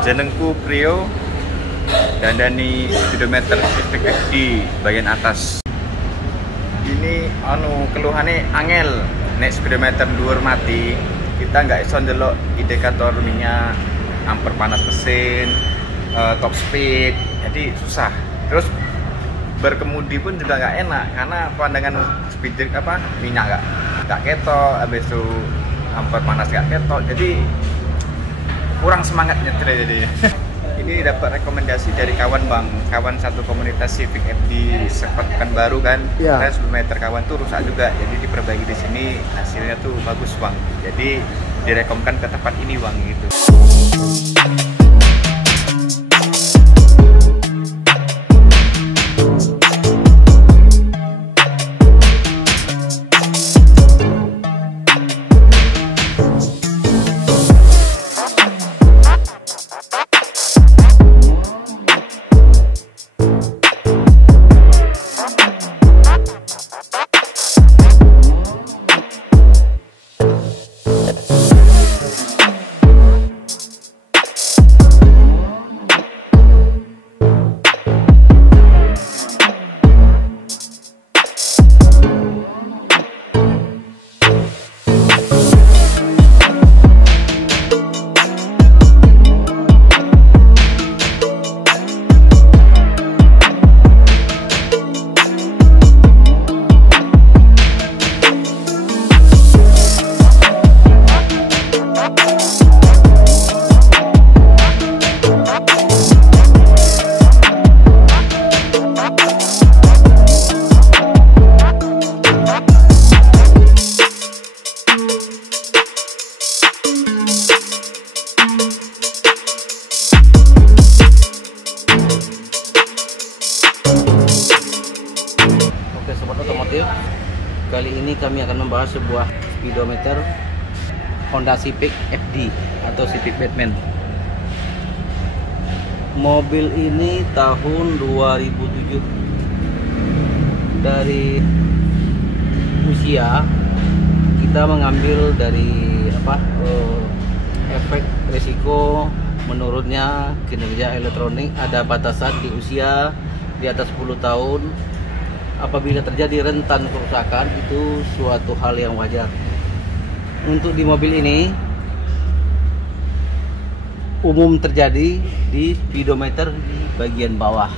Jenengku Prio dandani speedometer Civic FD bagian atas. Ini keluhannya angel nek speedometer dhuwur mati, kita nggak iso ndelok indikator minyak, amper panas mesin, top speed, jadi susah. Terus berkemudi pun juga nggak enak karena pandangan speed minyak nggak ketok, habis itu amper panas nggak ketok, jadi kurang semangat nyetir jadi. Ini dapat rekomendasi dari kawan satu komunitas Civic FD Sekot Pekanbaru kan. Ya. Karena speedometer kawan tuh rusak juga, jadi diperbaiki di sini, hasilnya tuh bagus bang. Jadi direkomkan ke tempat ini bang gitu. Sobat otomotif, kali ini kami akan membahas sebuah speedometer Honda Civic FD atau Civic Batman. Mobil ini tahun 2007. Dari usia kita mengambil dari efek risiko menurunnya kinerja elektronik, ada batasan di usia di atas 10 tahun. Apabila terjadi rentan kerusakan, itu suatu hal yang wajar. Untuk di mobil ini umum terjadi di speedometer di bagian bawah.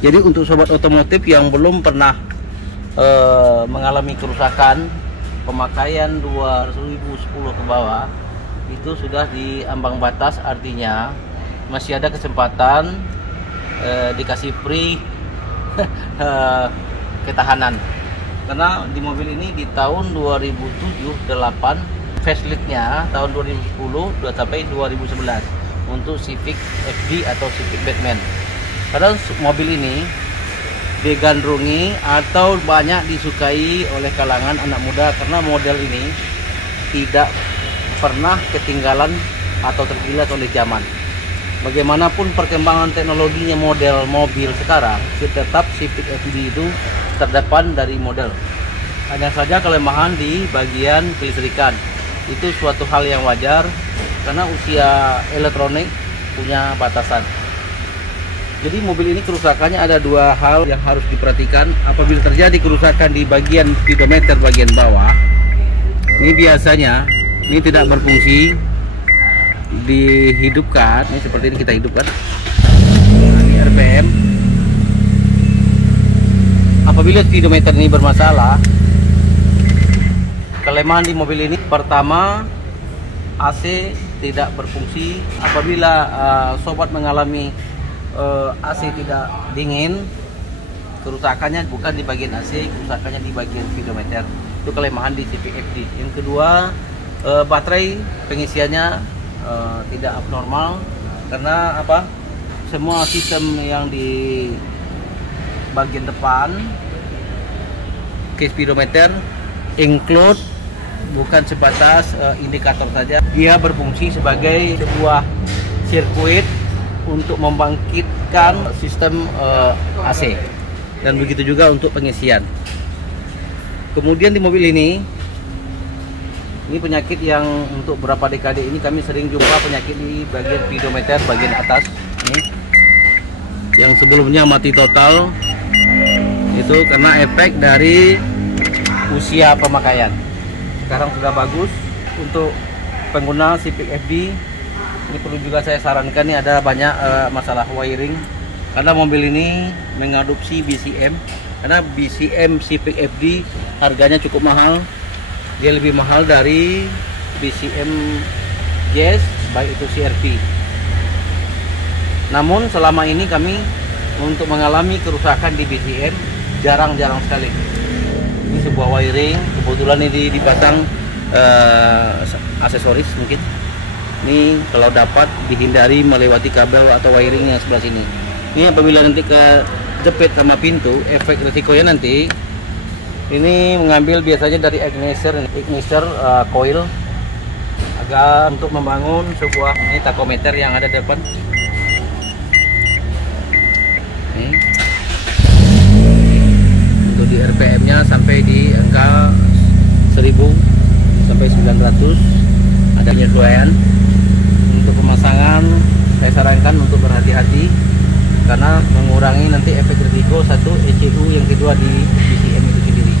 Jadi untuk sobat otomotif yang belum pernah mengalami kerusakan pemakaian 2010 ke bawah, itu sudah di ambang batas, artinya masih ada kesempatan dikasih free ketahanan. Karena di mobil ini di tahun 2007-8 faceliftnya tahun 2010 sampai 2011 untuk Civic FD atau Civic Batman. Karena mobil ini digandrungi atau banyak disukai oleh kalangan anak muda karena model ini tidak pernah ketinggalan atau tergilas oleh zaman. Bagaimanapun perkembangan teknologinya model mobil sekarang, tetap Civic FD itu terdepan dari model. Hanya saja kelemahan di bagian kelistrikan. Itu suatu hal yang wajar karena usia elektronik punya batasan. Jadi mobil ini kerusakannya ada dua hal yang harus diperhatikan. Apabila terjadi kerusakan di bagian speedometer bagian bawah, ini biasanya ini tidak berfungsi, dihidupkan. Ini seperti ini, kita hidupkan. Nah, ini RPM. Apabila speedometer ini bermasalah, kelemahan di mobil ini pertama, AC tidak berfungsi. Apabila sobat mengalami AC tidak dingin, kerusakannya bukan di bagian AC, kerusakannya di bagian speedometer. Itu kelemahan di Civic FD. Yang kedua, baterai pengisiannya tidak abnormal karena semua sistem yang di bagian depan ke speedometer include bukan sebatas indikator saja, dia berfungsi sebagai sebuah sirkuit untuk membangkitkan sistem AC, dan begitu juga untuk pengisian. Kemudian di mobil ini Ini penyakit yang untuk beberapa dekade ini kami sering jumpa penyakit di bagian speedometer bagian atas. Ini yang sebelumnya mati total itu karena efek dari usia pemakaian. Sekarang sudah bagus untuk pengguna Civic FB. Ini perlu juga saya sarankan, nih ada banyak masalah wiring karena mobil ini mengadopsi BCM. Karena BCM Civic FD harganya cukup mahal. Dia lebih mahal dari BCM Jazz, baik itu CRV. Namun selama ini kami untuk mengalami kerusakan di BCM jarang-jarang sekali. Ini sebuah wiring, kebetulan ini dipasang aksesoris mungkin. Ini kalau dapat dihindari melewati kabel atau wiring yang sebelah sini. Ini apabila nanti ke jepit sama pintu, efek risikonya nanti ini mengambil biasanya dari ignitor coil agar untuk membangun sebuah ini takometer yang ada di depan. Ini. Untuk di RPM-nya sampai di angka 1000 sampai 900 ada penyesuaian. Untuk pemasangan saya sarankan untuk berhati-hati karena mengurangi nanti efek risiko satu ECU, yang kedua di BCM itu sendiri.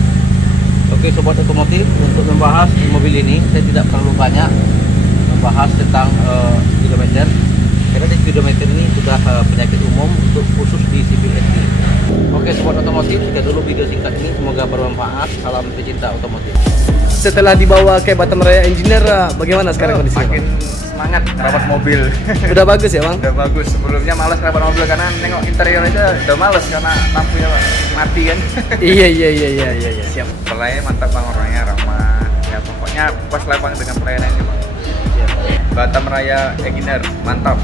Oke sobat otomotif, untuk membahas mobil ini saya tidak terlalu banyak membahas tentang speedometer karena di speedometer ini sudah penyakit umum untuk khusus di Civic FD. Oke sobat otomotif, sekian dulu video singkat ini, semoga bermanfaat. Salam pecinta otomotif. Setelah dibawa ke Batam Raya Engineer, bagaimana sekarang kondisinya? Makin semangat merawat mobil. Udah bagus ya bang? Udah bagus. Sebelumnya malas merawat mobil karena nengok interior aja udah males karena lampunya mati kan. Iya. Siap. Pelayannya mantap bang, orangnya ramah. Ya pokoknya puas lah bang dengan pelayanannya bang. Batam Raya Engineer mantap.